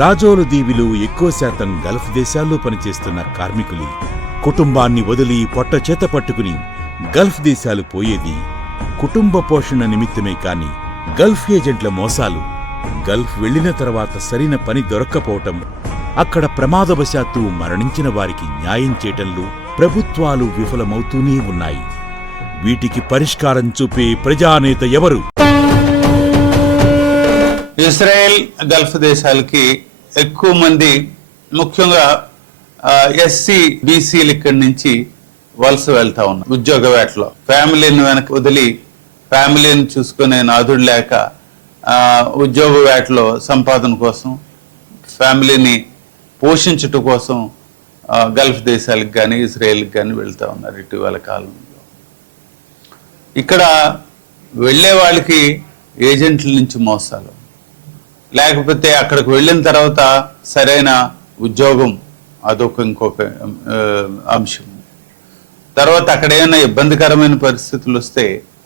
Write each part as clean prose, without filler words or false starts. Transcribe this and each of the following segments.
రాజోలు దీవిలో ఎక్కువ శాతం గల్ఫ్ దేశాల్లో పనిచేస్తున్న కార్మికులే. కుటుంబాన్ని వదిలి పొట్ట చేత పట్టుకుని గల్ఫ్ దేశాలు పోయేది కుటుంబ పోషణ నిమిత్తమే కాని గల్ఫ్ ఏజెంట్ల మోసాలు, గల్ఫ్ వెళ్లిన తర్వాత సరైన పని దొరక్కపోవటం, అక్కడ ప్రమాదవశాత్తు మరణించిన వారికి న్యాయం చేయటంలో ప్రభుత్వాలు విఫలమవుతూనే ఉన్నాయి. వీటికి పరిష్కారం చూపే ప్రజానేత ఎవరు? ఇజ్రాయెల్ గల్ఫ్ దేశాలకి ఎక్కువ మంది ముఖ్యంగా ఎస్సీ బీసీలు ఇక్కడి నుంచి వలస వెళ్తా ఉన్నారు. ఉద్యోగ వేటలో ఫ్యామిలీని వెనక వదిలి ఫ్యామిలీని చూసుకునే నాదుడు లేక ఉద్యోగ వేటలో సంపాదన కోసం ఫ్యామిలీని పోషించటం కోసం గల్ఫ్ దేశాలకు కానీ ఇజ్రాయెల్కి కానీ వెళ్తూ ఉన్నారు ఇటీవల కాలంలో. ఇక్కడ వెళ్ళే వాళ్ళకి ఏజెంట్ల నుంచి మోసాలు, లేకపోతే అక్కడికి వెళ్ళిన తర్వాత సరైన ఉద్యోగం ఇంకొక అంశం. తర్వాత అక్కడ ఏమైనా ఇబ్బందికరమైన పరిస్థితులు వస్తే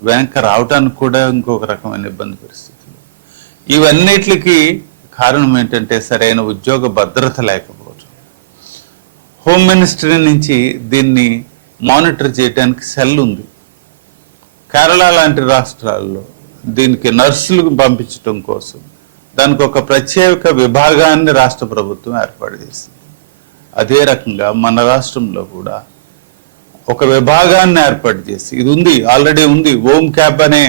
వెనక్కి రావటానికి కూడా ఇంకొక రకమైన ఇబ్బంది పరిస్థితులు. ఇవన్నిటికి కారణం ఏంటంటే సరైన ఉద్యోగ భద్రత లేకపోవడం. హోమ్ మినిస్ట్రీ నుంచి దీన్ని మానిటర్ చేయడానికి సెల్ ఉంది. కేరళ లాంటి రాష్ట్రాల్లో దీనికి నర్సులకు పంపించడం కోసం దానికి ఒక ప్రత్యేక విభాగాన్ని రాష్ట్ర ప్రభుత్వం ఏర్పాటు చేసింది. అదే రకంగా మన రాష్ట్రంలో కూడా ఒక విభాగాన్ని ఏర్పాటు చేసి ఇది ఉంది, ఆల్రెడీ ఉంది. హోమ్ క్యాబ్ అనే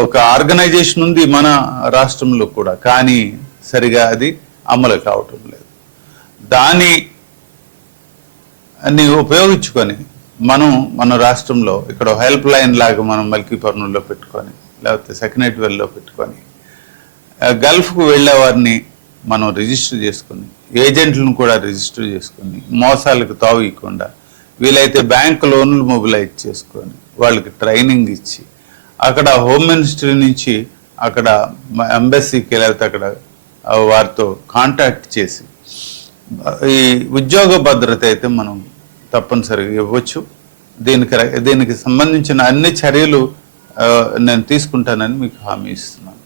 ఒక ఆర్గనైజేషన్ ఉంది మన రాష్ట్రంలో కూడా, కానీ సరిగా అది అమలు కావటం లేదు. దాన్ని ఉపయోగించుకొని మన రాష్ట్రంలో ఇక్కడ హెల్ప్ లైన్ లాగా మనం మల్కీపట్నంలో పెట్టుకొని లేకపోతే సెకండరీలో పెట్టుకొని గల్ఫ్కు వెళ్ళే వారిని మనం రిజిస్టర్ చేసుకొని ఏజెంట్లను కూడా రిజిస్టర్ చేసుకొని మోసాలకు తావు ఇవ్వకుండా వీలైతే బ్యాంక్ లోన్లు మొబిలైజ్ చేసుకొని వాళ్ళకి ట్రైనింగ్ ఇచ్చి అక్కడ హోమ్ మినిస్ట్రీ నుంచి అక్కడ ఎంబసీకి లేకపోతే అక్కడ వారితో కాంటాక్ట్ చేసి ఈ ఉద్యోగ భద్రత అయితే మనం తప్పనిసరిగా ఇవ్వచ్చు. దీనికి సంబంధించిన అన్ని చర్యలు నేను తీసుకుంటానని మీకు హామీ ఇస్తున్నాను.